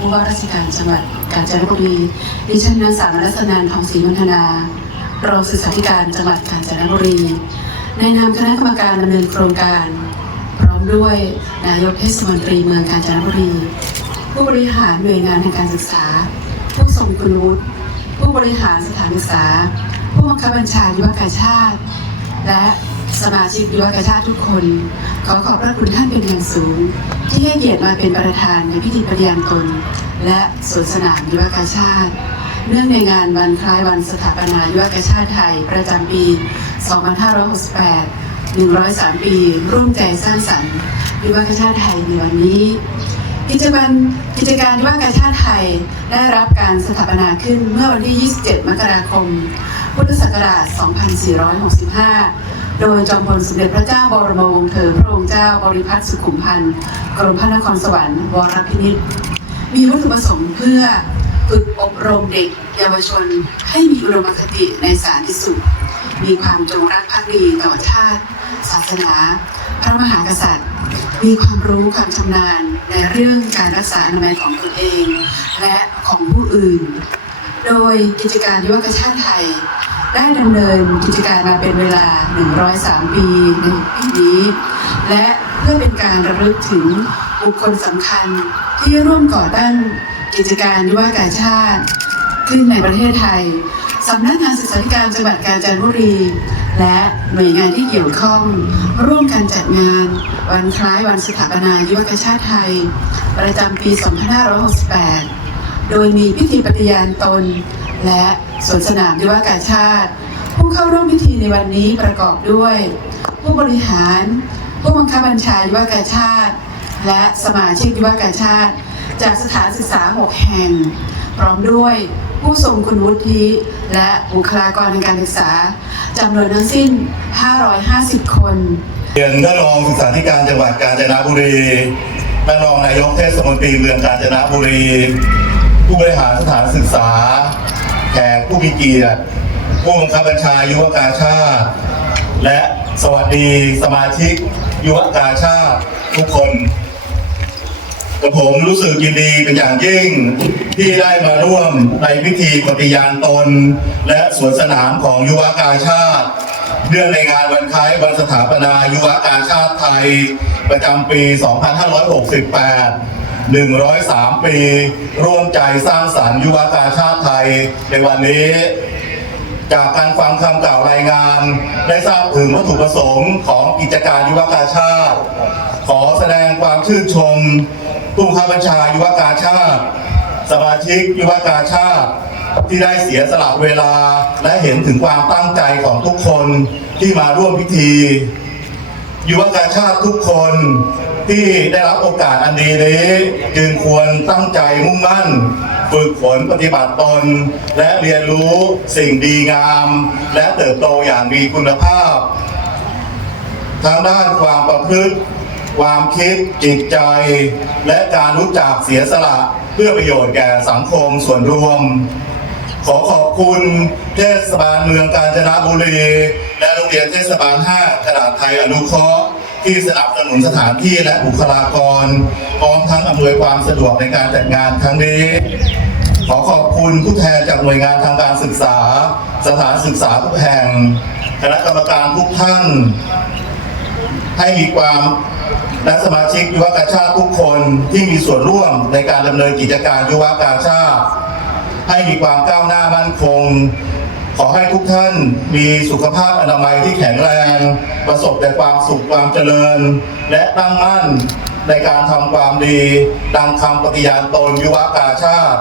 ผู้ว่าราชการจังหวัดกาญจนบุรี ดิฉันนางสาวรัศนันทองศรีมณฑนารองศึกษาธิการจังหวัดกาญจนบุรี ในนามคณะกรรมการดำเนินโครงการ พร้อมด้วยนายกเทศมนตรีเมืองกาญจนบุรี ผู้บริหารหน่วยงานทางการศึกษา ผู้ทรงคุณวุฒิผู้บริหารสถานศึกษา ผู้บังคับบัญชายุวกาชาติ และ สมาชิกยุวกชาติทุกคน ขอขอบพระคุณท่านเป็นอย่างสูง ที่ให้เกียรติมาเป็นประธานในพิธีปฏิญาณตน และสวนสนามยุวกชาติ เนื่องในงานวันคล้ายวันสถาปนายุวกชาติไทย ประจำปี 2568 103 ปี ร่วมใจสร้างสรรค์ยุวกชาติไทยในวันนี้ กิจกรรมกิจการยุวกาชาติไทยได้รับการสถาปนาขึ้นเมื่อวันที่ 27 มกราคม พุทธศักราช 2465 โดยจอมพลสมเด็จพระเจ้าบรมวงศ์เธอพระองค์เจ้าบริพัตรสุขุมพันธ์กรมพระนครสวรรค์วรพินิจมีวัตถุประสงค์เพื่อฝึกอบรมเด็กเยาวชน ให้มีอุดมคติในสารที่สุด มีความจงรักภักดีต่อชาติ ศาสนา พระมหากษัตริย์ มีความรู้ความชำนาญในเรื่องการรักษาอนามัยของตนเอง และของผู้อื่น โดยกิจการยุวกชาติไทย ได้ดำเนินกิจการมาเป็นเวลา 103 ปีในปีนี้ และเพื่อเป็นการระลึกถึงบุคคลสำคัญที่ร่วมก่อตั้งกิจการยุวกาชาติ ขึ้นในประเทศไทยสำนักงานศึกษาธิการจังหวัดกาญจนบุรี และหน่วยงานที่เกี่ยวข้อง ร่วมกันจัดงาน วันคล้ายวันสถาปนายุวกชาติไทย ประจำปี 2568 โดยมีพิธีปฏิญาณตน และสวนสนามยุวกาชาติ ผู้เข้าร่วมพิธีในวันนี้ประกอบด้วย ผู้บริหาร ผู้บังคับบัญชายุวกาชาติ และสมาชิกยุวกาชาติ จากสถานศึกษา 6 แห่ง พร้อมด้วยผู้ทรงคุณวุฒิและบุคลากรทางการศึกษาจำนวนทั้งสิ้น 550 คนเรียนท่านรองศึกษาธิการจังหวัดกาญจนบุรีท่านรองนายกเทศมนตรีเมืองกาญจนบุรี ผู้บริหารสถานศึกษา แขกผู้มีเกียรติผู้บังคับบัญชายุวกาชาติและสวัสดีสมาชิกยุวกาชาติทุกคนกับผมรู้สึกยินดีเป็นอย่างยิ่งที่ได้มาร่วมในพิธีปฏิญาณตน และสวนสนามของยุวกาชาติเนื่องในงานวันคล้ายวันสถาปนายุวกาชาติไทย ประจำปี 2568 103 ปี ร่วมใจสร้างสรรค์ยุวกาชาติไทย ในวันนี้จากการฟังคำกล่าวรายงาน ได้ทราบถึงวัตถุประสงค์ของกิจการยุวกาชาติ ขอแสดงความชื่นชมผู้บังคับบัญชายุวกาชาติ สมาชิกยุวกาชาติ ที่ได้เสียสละเวลาและเห็นถึงความตั้งใจของทุกคนที่มาร่วมพิธี ยุวกาชาติทุกคนที่ได้รับโอกาสอันดีนี้ จึงควรตั้งใจมุ่งมั่น ฝึกฝนปฏิบัติตน และเรียนรู้สิ่งดีงาม และเติบโตอย่างมีคุณภาพทั้งด้านความประพฤติ ความคิดจิตใจ และการรู้จักเสียสละเพื่อประโยชน์แก่สังคมส่วนรวม ขอขอบคุณเทศบาลเมืองกาญจนบุรี และโรงเรียนเทศบาล5ขนาดไทยอนุเคราะห์ที่สนับสนุนสถานที่และบุคลากร พร้อมทั้งอำนวยความสะดวกในการจัดงานครั้งนี้ ขอขอบคุณผู้แทนจากหน่วยงานทางการศึกษา สถานศึกษาทุกแห่ง คณะกรรมการทุกท่าน ให้มีความและสมาชิกยุวกาชาติทุกคนที่มีส่วนร่วมในการดำเนินกิจการยุวกาชาติ ให้มีความก้าวหน้ามั่นคง ขอให้ทุกท่านมีสุขภาพอนามัยที่แข็งแรง ประสบแต่ความสุขความเจริญ และตั้งมั่นในการทำความดีดังคำปฏิญาณตนยุวากาชาติ